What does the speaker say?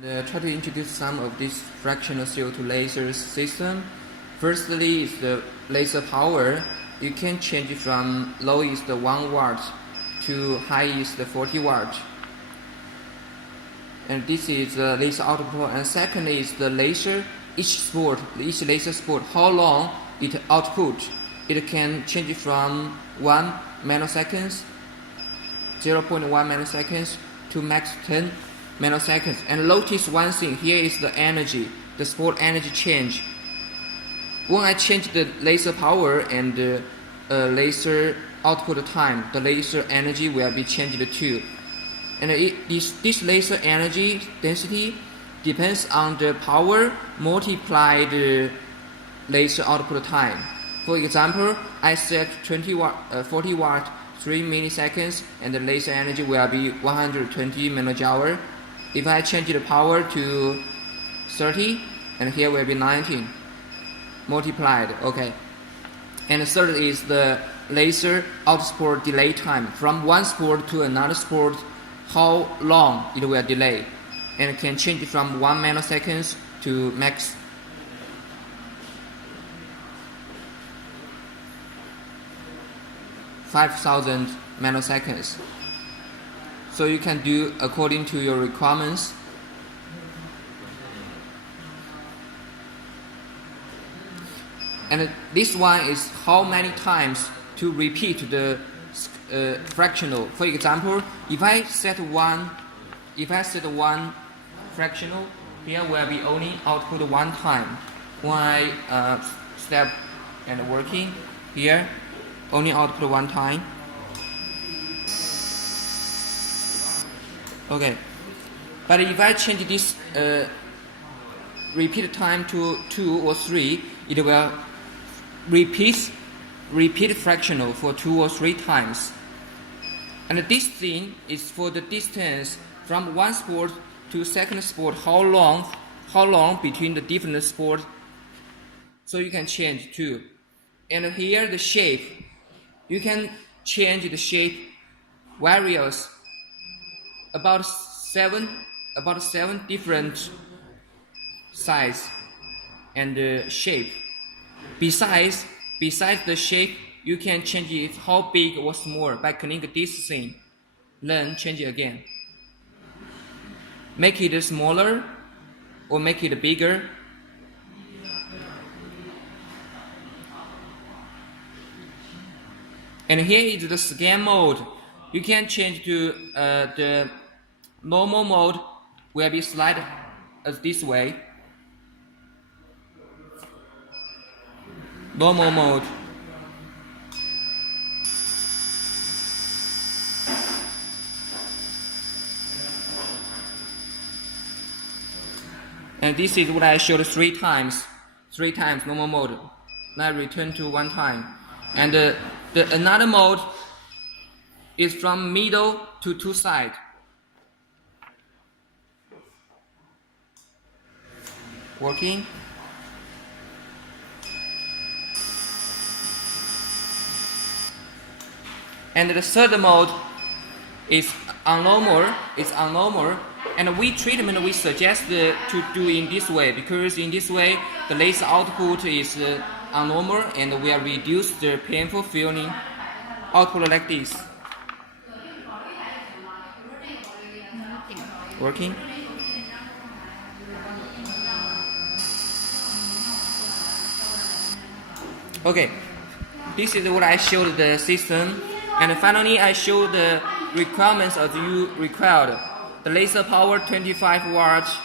Try to introduce some of this fractional CO2 laser system. Firstly is the laser power. You can change it from low is the 1 watt to high is the 40 watt. And this is the laser output. And secondly is the laser, each laser spot, how long it output. It can change it from 1 nanoseconds, 0.1 nanoseconds to max 10 nanoseconds. And notice one thing, here is the energy, the spot energy change. When I change the laser power and the laser output time, the laser energy will be changed too. And this laser energy density depends on the power multiplied laser output time. For example, I set 40 watt 3 milliseconds and the laser energy will be 120 millijoule. If I change the power to 30, and here will be 19 multiplied, okay. And the third is the laser output delay time. From one spot to another spot, how long it will delay. And it can change from 1 nanoseconds to max 5,000 nanoseconds. So you can do according to your requirements. And this one is how many times to repeat the fractional. For example, if I set one fractional, here will be only output one time. When I step and working here, only output one time. Okay, but if I change this repeat time to 2 or 3, it will repeat fractional for 2 or 3 times. And this thing is for the distance from one spot to second spot, how long between the different spots. So you can change too. And here the shape, you can change the shape various about seven different size and shape. Besides the shape, you can change it how big or small by clicking this thing, then change it again. Make it smaller or make it bigger. And here is the scan mode. You can change to the normal mode, will be slide as this way. Normal mode. And this is what I showed 3 times. 3 times normal mode. Now return to 1 time. And the another mode is from middle to 2 sides. Working. And the third mode is abnormal. And treatment we suggest to do in this way, because in this way the laser output is abnormal and will reduce the painful feeling. Output like this. Working. Okay, this is what I showed the system, and finally I showed the requirements of you required. The laser power 25 watts,